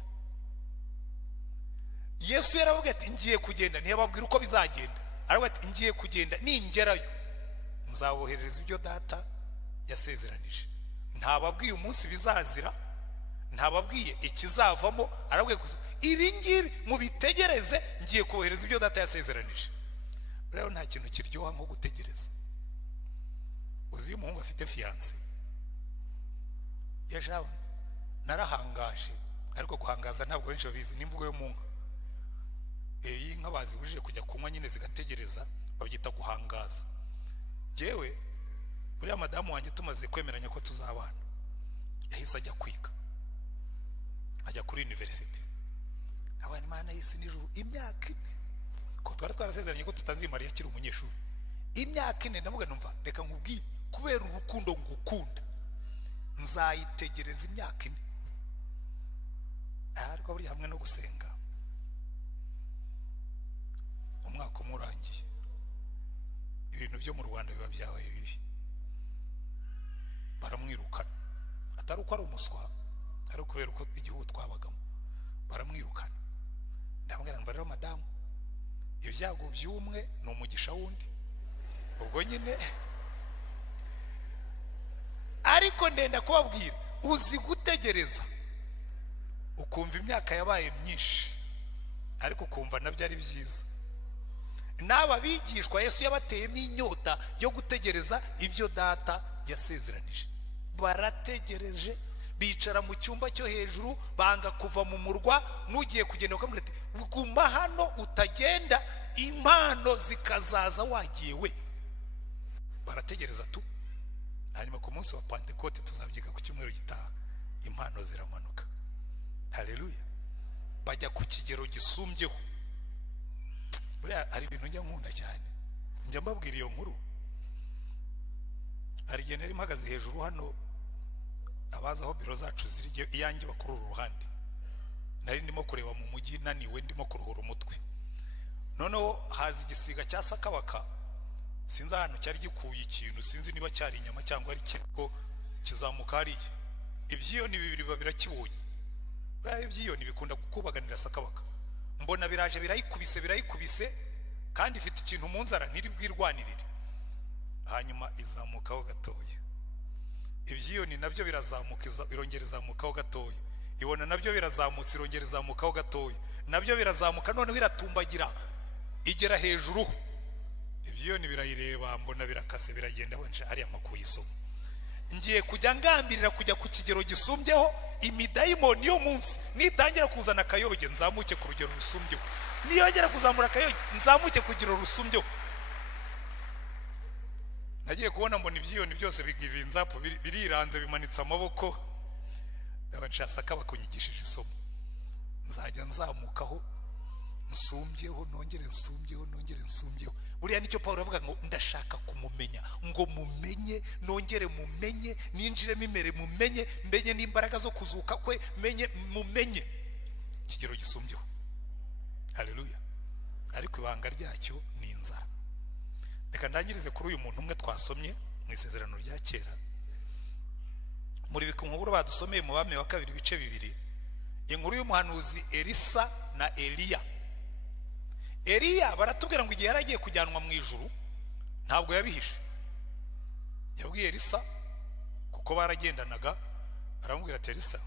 Yesu yaravuga ati ngiye kugenda ntiyababwira uko bizagenda aravuga ati ngiye kugenda ningerayo nzaboherereza ibyo data yasezeranije. Ntababwiye umunsi bizazira ntababwiye ikizavamo aravuga ibi ngibi mubitegereze ngiye kohereza ibyo data yasezeranije. Rero nta kintu kiryoha nko gutegereza. Uzi umuhungu afite fiance yashawe narahangaje ariko guhangaza ntabwo benshi babizi n'imvugo yo munka iyi nka bazibujije kujya kunywa nyine zigategereza babyita guhangaza. Jewe buriya madamu wanjye tumaze kwemeranya ko tuzabana yahise ajya kwiga ajya kuri university. Abana Imana y'isi n'ijuru imyaka 4 ko twari twarasezeranye ko tutazimara yakiri umunyeshuri imyaka 4. Ndavuga numva reka nkubwire kubera urukundo ngukunda nzayitegereza imyaka 4 ariko buri hamwe no gusenga umwaka umurangiye ibintu byo mu Rwanda biba byabaye bibi baramwirukana atari uko ari umuswa ari kubera uko igihugu twabagamo baramwirukana ndamubwira ngo rero madamu ibyago by'umwe ni umugisha wundi ubwo nyine ariko ndenda kubabwira uzi gutegereza ukumva imyaka yabaye myinshi ariko ukumva nabyo ari byiza n'aba bigishwa Yesu yabateyemo inyota yo gutegereza ibyo data yasezeranije barategereje bicara mu cyumba cyo hejuru banga kuva mu murwa nugiye kugenda ukamubwira ati guma hano utagenda impano zikazaza wagiye we barategereza tu hanyuma ku munsi wa Pentecote tuzabyiga ku cyumweru gitaha impano ziramanuka haleluya bajya ku kigero gisumbyeho buriya ari ibintu njya nkunda cyane njya mbabwira iyo nkuru hari igihe nari mpagaze hejuru hano abaza aho biro zacu ziri iyanjye bakuru uruhande nari ndimo kureba mu mujyi naniwe ndimo kuruhura umutwe noneho haza igisiga cya sakabaka sinzi ahantu cyari gikuye ikintu sinzi niba cyari inyama cyangwa ari kiriko kizamuka hariya ibyiyoni bibiri babirakibonye bari ibyiyoni bikunda kukubaganira sakabaka mbona biraje birayikubise kandi ifite ikintu mu nzara ntiri bwirwanirire hanyuma izamukaho gatoya ibyiyoni nabyo birazamuka irongera izamukaho gatoya ibona nabyo birazamutse irongera izamukaho gatoya nabyo birazamuka none biratumbagira igera hejuru ibyiyoni birayireba mbona birakase biragenda wanje hari amakuye isomo ngiye kujya ngambirira kujya ku kigero gisumbyeho imidayimoni yo munsi nitangira kuzana kayoge nzamuke ku rugero rusumbyeho niyongera kuzamura kayoge nzamuke ku rugero rusumbyeho nagiye kubona mbona ibyiyoni byose bigivinza po biriranze bimanitse amaboko abanshaka bakunyigishije isomo nzajya nzamukaho nsumbyeho nongere nsumbyeho buriya nicyo Paulo avuga ngo ndashaka kumumenya ngo mumenye nongere mumenye ninjiremo imere mumenye mbenye n'imbaraga zo kuzuka kwe mumenye kigero gisumbyeho haleluya ariko ibanga ryacyo ni inzara reka ndangirize kuri uyu muntu umwe twasomye mu isezerano rya kera muri bikunkuburo badusomeye mu bami wa 2 bice 2 inkuru y'umuhanuzi Elisa na Eliya baratubwira ngo igihe yaragiye kujyanwa mu ijuru ntabwo yabihishe yabwiye Elisa kuko baragendanaga aramubwira ati Elisa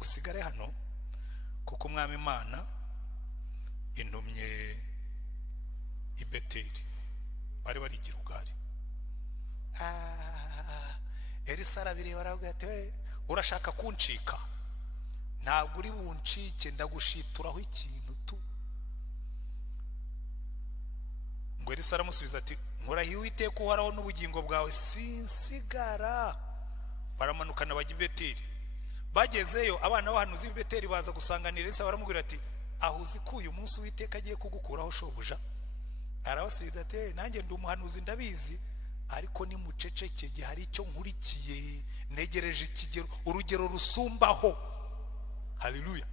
usigare hano kuko umwami Imana intumye i Beteli bari barigira ugari Elisa arabireba aravuga ati urashaka kuncika ntabwo uri buncike ndagushituraho ikintu tu ngo Elisa aramusubiza ati nkurahiye Uwiteka uhoraho n'ubugingo bwawe sinsigara baramanukana bajya i Beteli bagezeyo abana b'abahanuzi b'i Beteli baza gusanganira Elisa baramubwira ati aho uzi ko uyu munsi Uwiteka agiye kugukuraho shobuja arabasubiza ati nanjye ndi umuhanuzi ndabizi ariko ni muceceke gihe hari icyo nkurikiye negereje ikigero urugero rusumbaho haleluya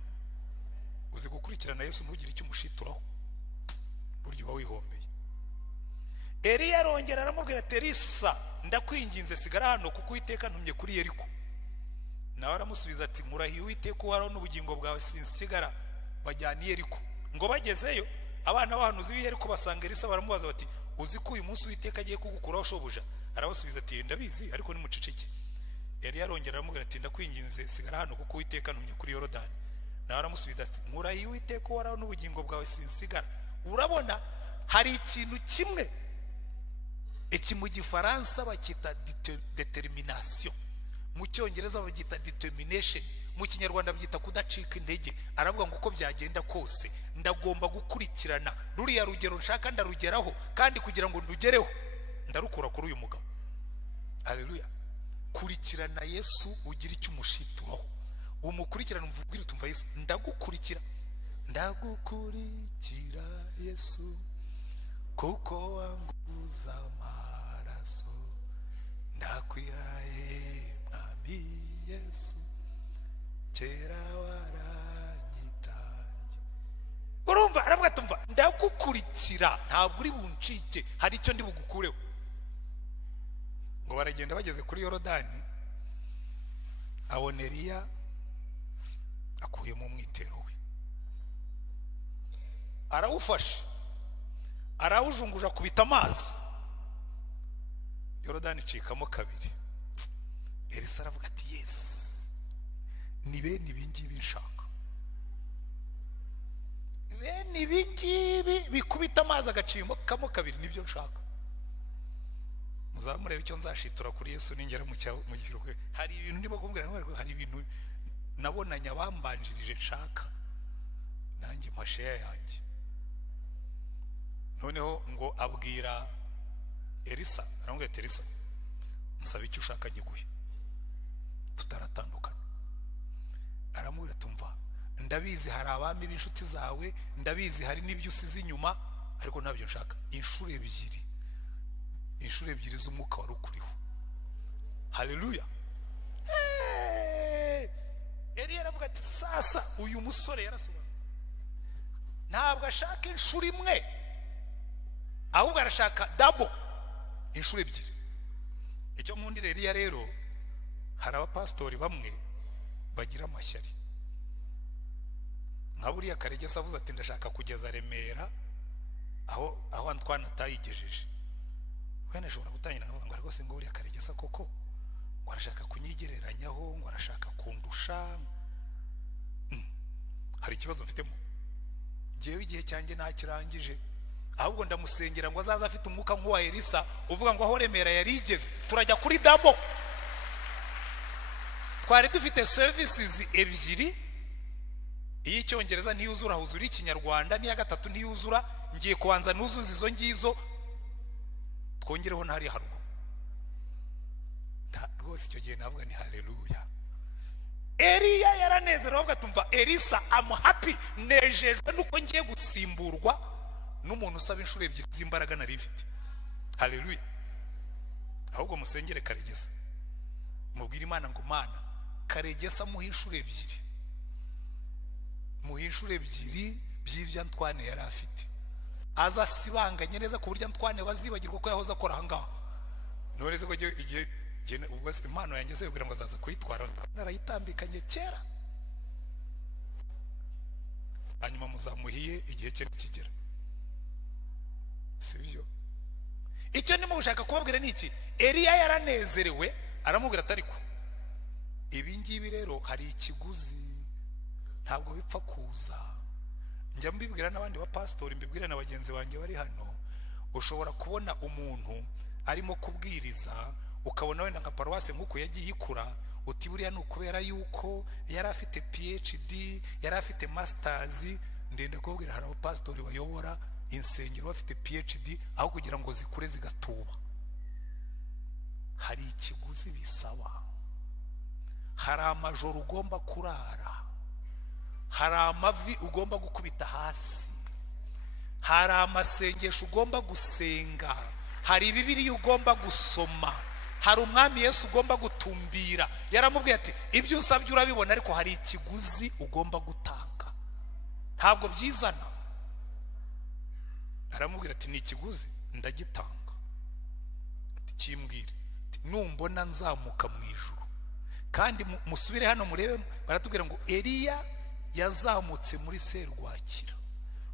uzi gukurikirana Yesu ntugire icyo umushituraho buryo uba wihombeye Eliya arongera aramubwira ati Elisa ndakwinginze sigara hano kuko Uwiteka ntumye kuri Yeriko nawe aramusubiza ati nkurahiye Uwiteka uhoraho n'ubugingo bwawe sinsigara bajyana i Yeriko ngo bagezeyo abana b'abahanuzi b'i Yeriko basanga Elisa baramubaza bati uzi ko uyu munsi Uwiteka agiye kugukuraho shobuja arabasubiza ati ndabizi ariko ni muceceke Eliya arongera aramubwira ati ndakwinginze sigara hano kuko Uwiteka ntumye kuri Yorodani nawe aramusubiza ati nkurahiye Uwiteka uhoraho n'ubugingo bwawe sinsigara urabona hari ikintu kimwe iki mu gifaransa bakita determination mu cyongereza bagita determination mu kinyarwanda byita kudacika intege aravuga ngo uko byagenda kose ndagomba gukurikirana ruriya rugero nshaka ndarugeraho kandi kugira ngo ndugereho ndarukura kuri uyu mugabo haleluya kurikirana Yesu ugira icyo umushituraho umukurikirana umvubwira utumva Yesu ndagukurikira Yesu kuko wanguza amaraso ndakwihaye mwami Yesu kera waranyitange. Urumva aravuga tumva ndagukurikira ntabwo uri buncike, hari icyo ndi bugukureho. Ngo baragenda bageze kuri Yorodani, abona Eliya akuye mu mwitero we, arawufashe arawujunguja kubita amazi, Yorodani icikamo kabiri. Elisa aravuga ati yes, ni bene ibingibi nshaka, bene ibingibi bikubita amazi agacikamo kabiri nibyo nshaka. Muzamurebe icyo nzashitura kuri Yesu ningera mu kiruhuko. Hari ibintu ndimo kumbwira ngo hari ibintu nabonanye abambanjirije nshaka nanjye masheya yanjye. Noneho ngo abwira Elisa, aramubwira ati Elisa nsaba icyo ushaka nyiguhe tutaratandukana. Aramubwira tumva ndabizi hari abami b'inshuti zawe, ndabizi hari n'ibyo usize inyuma, ariko ntabyo nshaka. Inshuro ebyiri z'umwuka wari ukuriho. Haleluya. Eliya aravuga ati sasa uyu musore yarasobanura, ntabwo ashaka inshuro imwe, ahubwo arashaka double, inshuro ebyiri. Icyo nkundira Eliya rero, hari abapastori bamwe bagira amashyari. nka buriya Karegesa avuze ati ndashaka kugeza Remera aho Antoine atayigejeje. Wene ashobora gutangira ngo rwose ngo buriya Karegesa koko ngo arashaka kunyigereranyaho, ngo arashaka kundusha. Hari ikibazo mfitemo jewe, igihe cyanjye ntakirangije, ahubwo ndamusengera ngo azaza afite umwuka nk'uwa Elisa uvuga ngo aho Remera yarigeze turajya kuri double. Twari dufite services ebyiri, iy'icyongereza ntiyuzura, huzura ikinyarwanda, n'iya gatatu ntiyuzura. Ngiye kubanza nuzuza izo ngizo, twongereho ntari harugo. Rwose icyo gihe navuga ni haleluya. Eliya yaranezerewe avuga tumva Elisa I'm happy, nejejwe nuko ngiye gusimburwa n'umuntu usaba inshuro ebyiri z'imbaraga nari mfite. Haleluya. Ahubwo musengere Karegesa, mubwire Imana ngo Mana Karegesa muhe inshuro ebyiri, muhe inshuro ebyiri by'ibyo Antoine yari afite, aza sibanganye neza ku buryo Antoine bazibagirwa ko yahoze akora ahangaha. Noreze ko igihe ubwo impano yanjye se kugira ngo azaza kuyitwara narayitambikanye kera, hanyuma muzamuhiye igihe cye kigera, sibyo? Icyo ndimo gushaka kubabwira ni iki, Eliya yaranezerewe aramubwira ati ariko ibi ngibi rero hari ikiguzi, ntabwo bipfa kuza. Njya mbibwira n'abandi bapastori, mbibwira na bagenzi banjye bari hano, ushobora kubona umuntu arimo kubwiriza ukabona wenda nka paruwase nk'uko yagiye ikura, uti buriya ni ukubera yuko yari afite PhD, yari afite masters. Ndende kubwira hari abapastori bayobora insengero bafite PhD aho kugira ngo zikure zigatuba. Hari ikiguzi bisaba, hari amajoro ugomba kurara, hari amavi ugomba gukubita hasi, hari amasengesho ugomba gusenga, hari Bibiliya ugomba gusoma, hari umwami Yesu ugomba gutumbira. Yaramubwiye ati ibyo usabye urabibona, ariko hari ikiguzi ugomba gutanga, ntabwo byizana. Aramubwira ati ni ikiguzi ndagitanga, ati kimbwire, numbona nzamuka mu ijuru. Kandi musubire hano murebe, baratubwira ngo Eliya yazamutse muri serwakira.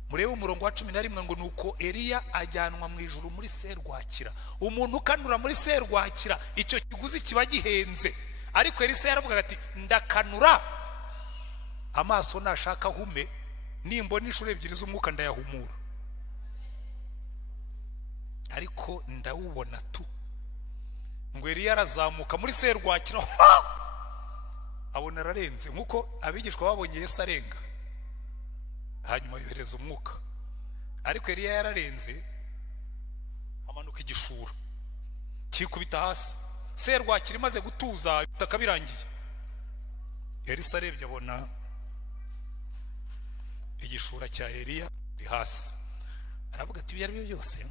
Murebe umurongo wa 11 ngo nuko Eliya ajyanwa mu ijuru muri serwakira. Umuntu ukanura muri serwakira icyo kiguzi kiba gihenze, ariko Elisa yaravuga ati ndakanura amaso nashaka hume, nimbona inshuro ebyiri z'umwuka ndayahumura, ariko ndawubona tu. Ngo Eliya arazamuka muri serwakira, abona ararenze nkuko abigishwa babonye Yesu arenga, hanyuma yohereza umwuka. Ariko Eliya yararenze, amanuka igishura kikubita hasi, serwakira imaze gutuza bitaka birangiye. Elisa arebye abona igishura cya Eliya ri hasi, aravuga ati ibyo ari byo byose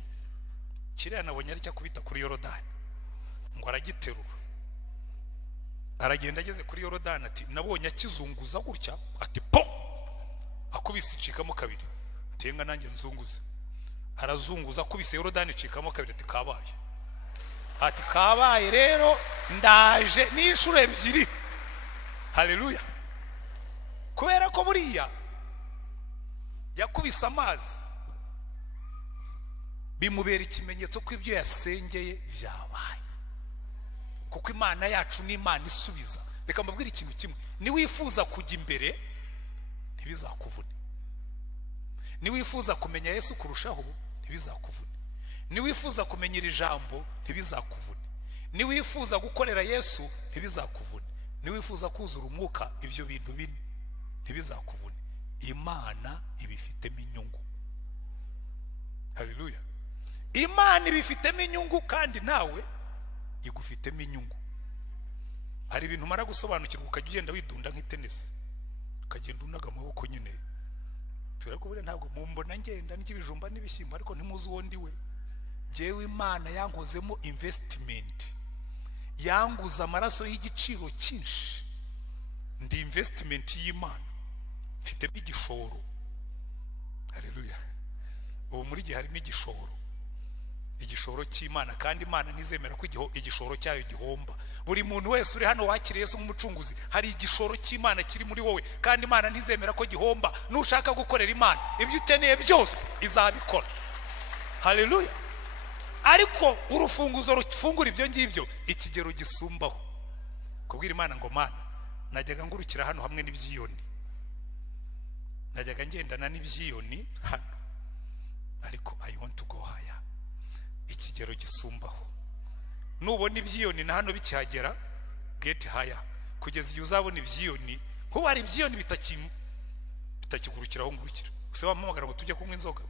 kiriya nabonye ari cyakubita kuri Yorodani, ngo aragiterura aragenda ageze kuri Yorodani ati nabonye akizunguza gutya ati po akubise icikamo kabiri ati nga nanjye nzunguza arazunguza akubise Yorodani icikamo kabiri ati kabaye rero ndaje n'inshuro ebyiri. Haleluya. Kubera ko buriya yakubise amazi bimubera ikimenyetso ko ibyo yasengeye byabaye, kuko Imana yacu ni Imana isubiza. Reka mbabwire ikintu kimwe, ni wifuza kujya imbere ntibizakuvune, ni wifuza kumenya Yesu kurushaho ntibizakuvune, ni wifuza kumenya iri jambo ntibizakuvune, ni wifuza gukorera Yesu ntibizakuvune, ni wifuza kuzura umwuka, ibyo bintu bine ntibizakuvune. Imana ibifitemo inyungu. Haleluya. Imana ibifitemo inyungu kandi nawe igufitemo inyungu. Hari ibintu mara gusobanukirwa ukajya ugenda widunda nk'itenesi, ukagenda unaga amaboko nyine. Turakubure ntabwo mumbona ngenda n'ibijumba n'ibishyimbo ariko ntimuzi uwo ndi we. Jewe Imana yankozemo investment, yanguza amaraso y'igiciro cyinshi. Ndi investment y'Imana, mfite igishoro. Haleluya. Ubu muri gihe harimo igishoro cy'Imana, kandi Imana ntizemera ko igishoro cyayo gihomba. Buri muntu wese uri hano wakiriye Yesu nk'umucunguzi, hari igishoro cy'Imana kiri muri wowe, kandi Imana ntizemera ko gihomba. Nushaka gukorera Imana, ibyo ukeneye byose izabikora. Haleluya. Ariko urufunguzo rufungura ibyo ngibyo ikigero gisumbaho. Kubwira Imana ngo Mana, najyaga ngurukira hano hamwe n'ibyiyoni, najyaga ngendana n'ibyiyoni hano, ariko I want to go higher. Ikigero gisumbaho. Nubona ibyiyoni na hano bikihagera, get higher, kugeza igihe uzabona ibyiyoni. Kuko hari ibyiyoni bitakigurukiraho ngurukira. Use wampamagara ngo tujye kunywa inzoga,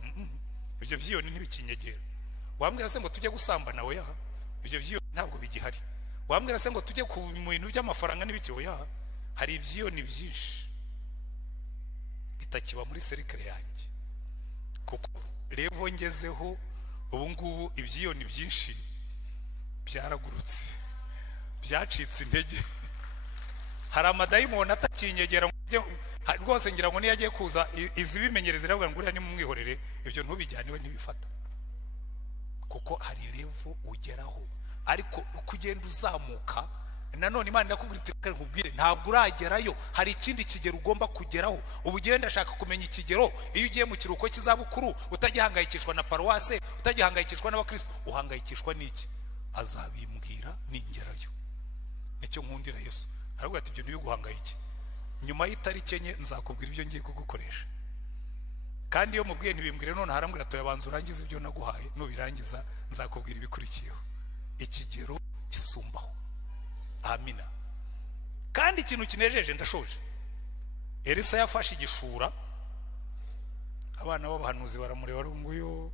ibyo byiyoni ntibikinyegera. Wambwira se ngo tujye gusambana, oya, ibyo byiyoni ntabwo bigihari. Wambwira se ngo tujye ku bintu by'amafaranga n'ibiki, oya, hari ibyiyoni byinshi bitakiba muri serikare yanjye. Kuko revo ngezeho ubu ngubu ibyiyoni byinshi byaragurutse, byacitse intege. Hari amadayimoni atakinyegera rwose, ngira ngo niyagiye kuza izi bimenyereza iravuga ngo uriya ni mumwihorere, ibyo ntubijyaniwe ntibifata. Kuko hari revo ugeraho, ariko kugenda uzamuka nanone Imana irakubwira iti nkubwire ntabwo uragerayo, hari ikindi kigero ugomba kugeraho. Ubu ugenda ashaka kumenya ikigero. Iyo ugiye mu kiruhuko cy'izabukuru utagihangayikishwa na paruwase, utagihangayikishwa n'abakristo, uhangayikishwa n'iki? Azabimbwira ningerayo. Nicyo nkundira Yesu. Aravuga ati ibyo ntibiguhangayike, nyuma y'itariki enye nzakubwira ibyo ngiye kugukoresha. Kandi iyo mubwiye ntibimbwire none harambwira atoya banza urangiza ibyo naguhaye, nubirangiza nzakubwira ibikurikiyeho. Ikigero gisumbaho. Amina. Kandi ikintu kinejeje, ndashoje, Elisa yafashe igishura, abana b'abahanuzi baramureba ngo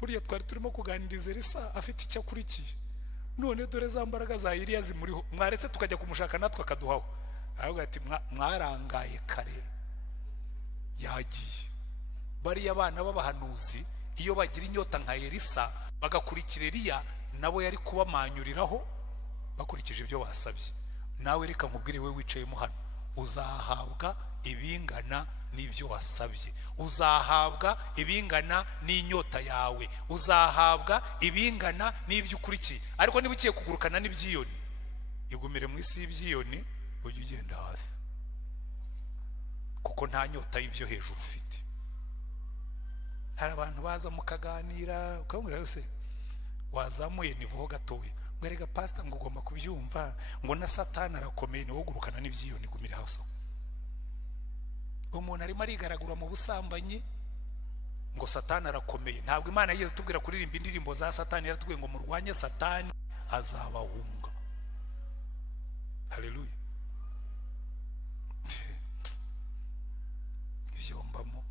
buriya twari turimo kuganiriza Elisa afite icyo akurikiye, none dore za mbaraga za Eliya zimuriho, mwaretse tukajya kumushaka natwe akaduhaho. Aravuga ati mwarangaye kare, yagiye. Bariya abana b'abahanuzi iyo bagira inyota nka Elisa bagakurikira Eliya, nabo yari kubamanyuriraho bakurikije ibyo basabye. Nawe reka nkubwire, we wicayemo hano, uzahabwa ibingana n'ibyo wasabye, uzahabwa ibingana n'inyota yawe, uzahabwa ibingana n'ibyo ukurikiye. Ariko niba ugiye kugurukana n'ibyiyoni, igumire mu isi y'ibyiyoni, ujye ugenda hasi, kuko nta nyota y'ibyo hejuru ufite. Hari abantu baza mukaganira ukabwira yose wazamuye nivuho gatoya, mwerega pastor ngo ugomba kubyumva ngo na Satani arakomeye, ni wogurukana n'ibyiyoni, gumire hasi. Umuntu arimo arigaragura mu busambanyi ngo Satani arakomeye. Ntabwo Imana yigeze tubwira kuririmba indirimbo za Satani, yaratubwiye ngo murwanye Satani azabahunga. Haleluya. Ibyo mbamo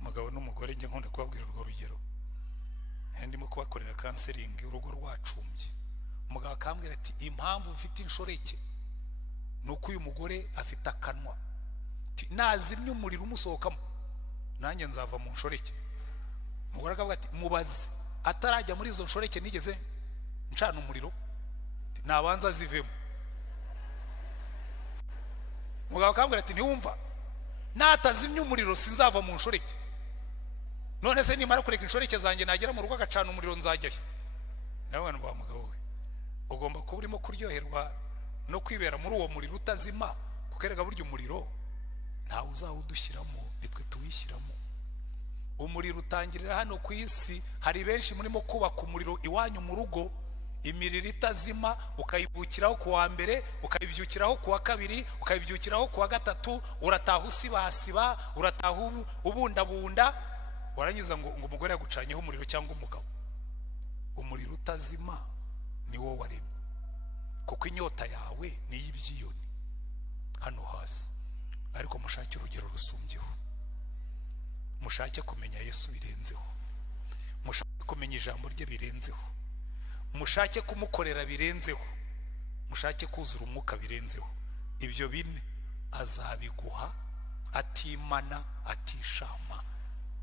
umugabo n'umugore, njye nkunda kubabwira urwo rugero. Ndimo kubakorera counseling, urugo rwacumbye. Umugabo akambwira ati impamvu mfite inshoreke nuko uyu mugore afite akanwa, nazimye umuriro umusohokamo nanjye nzava mu nshoreke. Umugore akavuga ati mubaze, atarajya muri izo nshoreke nigeze ncana umuriro nabanza zivemo. Mugabo akambwira ati ntiwumva natazimya umuriro sinzava mu nshoreke. None se nimara kureka inshoreke zanjye nagera mu rugo agacana umuriro nzajyayo? Nawe ngo mugabo we ugomba kuba urimo kuryoherwa no kwibera muri uwo muriro utazima, kukerega burya umuriro ntawe uzawudushyiramo, nitwe tuwishyiramo. Umuriro utangirira hano ku isi. Hari benshi murimo kubaka umuriro iwanyu mu rugo, imiriro itazima, ukayibukiraho ku wa mbere, ukayibyukiraho ku wa kabiri, ukayibyukiraho ku wa gatatu, urataha usibasiba, urataha ubundabunda, warangiza ngo umugore yagucanyeho umuriro cyangwa umugabo. Umuriro utazima ni wowe waremye, kuko inyota yawe ni y'ibyiyoni hano hasi. Ariko mushake urugero rusumbyeho, mushake kumenya Yesu birenzeho, mushake kumenya ijambo rye birenzeho, mushake kumukorera birenzeho, mushake kuzura umwuka birenzeho. Ibyo bine azabiguha atimana atishama,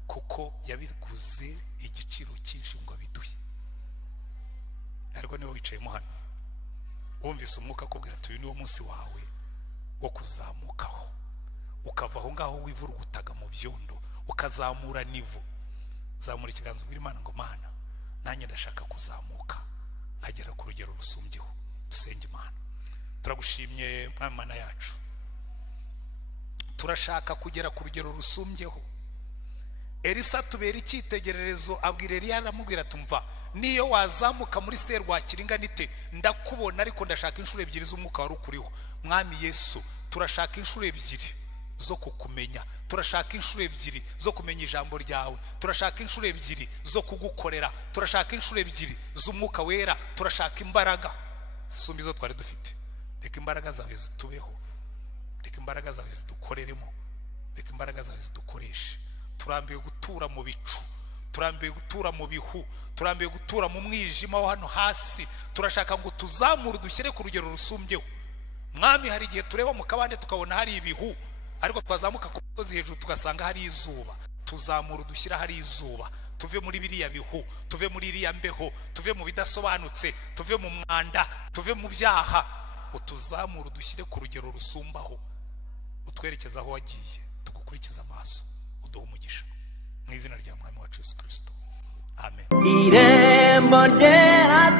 kuko yabiguze igiciro cyinshi ngo abiduhe. Ariko niwe wicayemo hano wumvise umwuka akubwira ati uyu niwo munsi wawe wo kuzamukaho, ukava aho ngaho wivurugutaga mu byondo ukazamura nivo. Zamura ikiganza ubwira Imana ngo Mana nanjye ndashaka kuzamuka nkagera ku rugero rusumbyeho. Dusenge Imana. Turagushimye Mana yacu, turashaka kugera ku rugero rusumbyeho. Elisa tubera icyitegererezo, abwira Eliya aramubwira tumva niyo wazamuka muri serwakiringanite ndakubona, ariko ndashaka inshuro ebyiri z'umwuka wari ukuriho. Mwami Yesu, turashaka inshuro ebyiri zo kukumenya, turashaka inshuro ebyiri zo kumenya ijambo ryawe, turashaka inshuro ebyiri zo kugukorera, turashaka inshuro ebyiri z'umwuka wera, turashaka imbaraga zisumba izo twari dufite. Reka imbaraga zawe zitubeho, reka imbaraga zawe zidukoreremo, reka imbaraga zawe zidukoreshe. Turambiwe gutura mu bicu, turambiwe gutura mu bihu, turambiwe gutura mu mwijima wo hano hasi. Turashaka ngo tuzamure dushyire ku rugero rusumbyeho. Mwami, hari igihe tureba mu kabande tukabona hari ibihu, ariko twazamuka ku musozi hejuru tugasanga hari izuba. Tuzamure dushyira hari izuba, tuve muri biriya bihu, tuve muri iriya mbeho, tuve mu bidasobanutse, tuve mu mwanda, tuve mu byaha. Utuzamure dushyire ku rugero rusumbaho, utwerekeza aho wagiye, tugukurikiza amaso, uduhe umugisha mu izina rya Mwami wacu Yesu Kristo. Amen. Irembo ryera